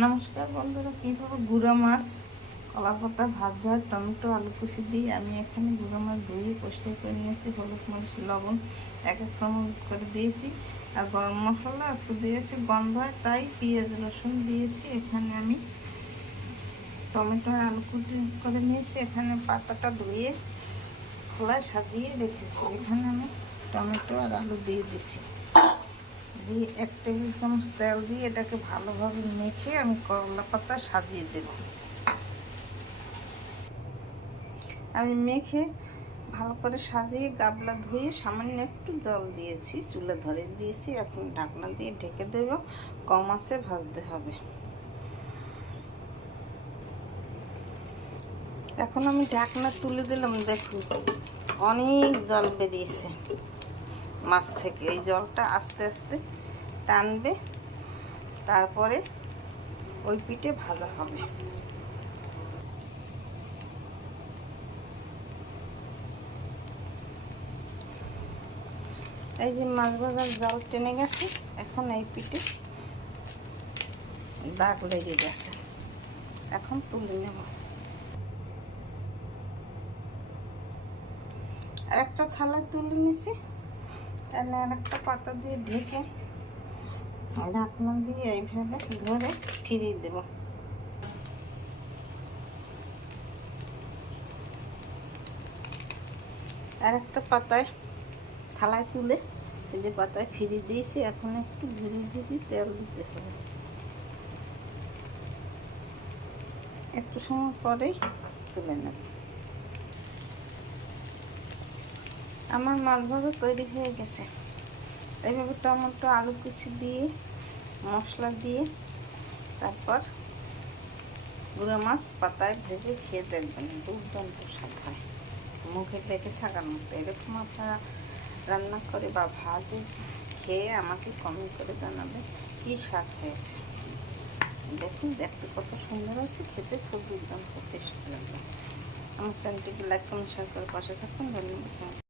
নমস্কার বন্ধুরা, কীভাবে গুঁড়া মাছ কলা পাতা ভাজা টমেটো আলু কুচি দিয়ে আমি এখানে গুঁড়া মাছ ধুয়ে পরিষ্কার করে নিয়েছি। হলুদ মরিচ লবণ এক এক চামচ করে দিয়েছি, আর গরম মশলা একটু দিয়েছি গন্ধ হয় তাই পেঁয়াজ রসুন দিয়েছি। এখানে আমি টমেটো আর আলু কুচি করে নিয়েছি। এখানে পাতাটা ধুয়ে খোলায় সাজিয়ে রেখেছি। এখানে আমি টমেটো আর আলু দিয়ে দিছি, দিয়ে 1 টেবিল চামচ তেল দিয়ে এটাকে ভালোভাবে মেখে আমি করলা পাতা সাজিয়ে দেব। আমি মেখে ভালো করে সাজিয়ে গাবলা ধুয়ে সামান্য একটু জল দিয়েছি, চুলে ধরে দিয়েছি। এখন ঢাকনা দিয়ে ঢেকে দেব, কম আঁচে ভাজতে হবে। এখন আমি ঢাকনা তুলে দিলাম, দেখুন অনেক জল বেরিয়েছে মাছ থেকে। এই জলটা আস্তে আস্তে টানবে, তারপরে ওই পিঠে ভাজা হবে। এই যে মাছ ভাজার জল টেনে গেছে, এখন এই পিঠে দাগ লেগে গেছে, এখন তুলে নেব। আর একটা থালায় তুলে নিছি, এনে আর একটা পাতা দিয়ে ঢেকে ঢাকনা দিয়ে এইভাবে ধরে ফিরিয়ে দেব। আর একটা পাতায় থালায় তুলে এই যে পাতায় ফিরিয়ে দিয়েছি। এখন একটু ঘুরি ঘুরি তেল দিতে হবে, একটু সময় পরেই তুলে নেব। আমার মাছ ভাজা তৈরি হয়ে গেছে। এইভাবে টমেটো আলু কুচি দিয়ে মশলা দিয়ে তারপর গুঁড়ো মাছ পাতায় ভেজে খেয়ে দেখবেন, দুর্দান্ত স্বাদ হয়, মুখে লেগে থাকার মতো। এরকম আপনারা রান্না করে বা ভাজে খেয়ে আমাকে কমেন্ট করে জানাবেন কী স্বাদ হয়েছে। দেখুন দেখতে কত সুন্দর আছে, খেতে খুব দুর্দান্ত টেস্ট লাগবে। আমার চ্যানেলটিকে লাইক কমেন্ট শেয়ার করে পাশে থাকুন। ধন্যবাদ।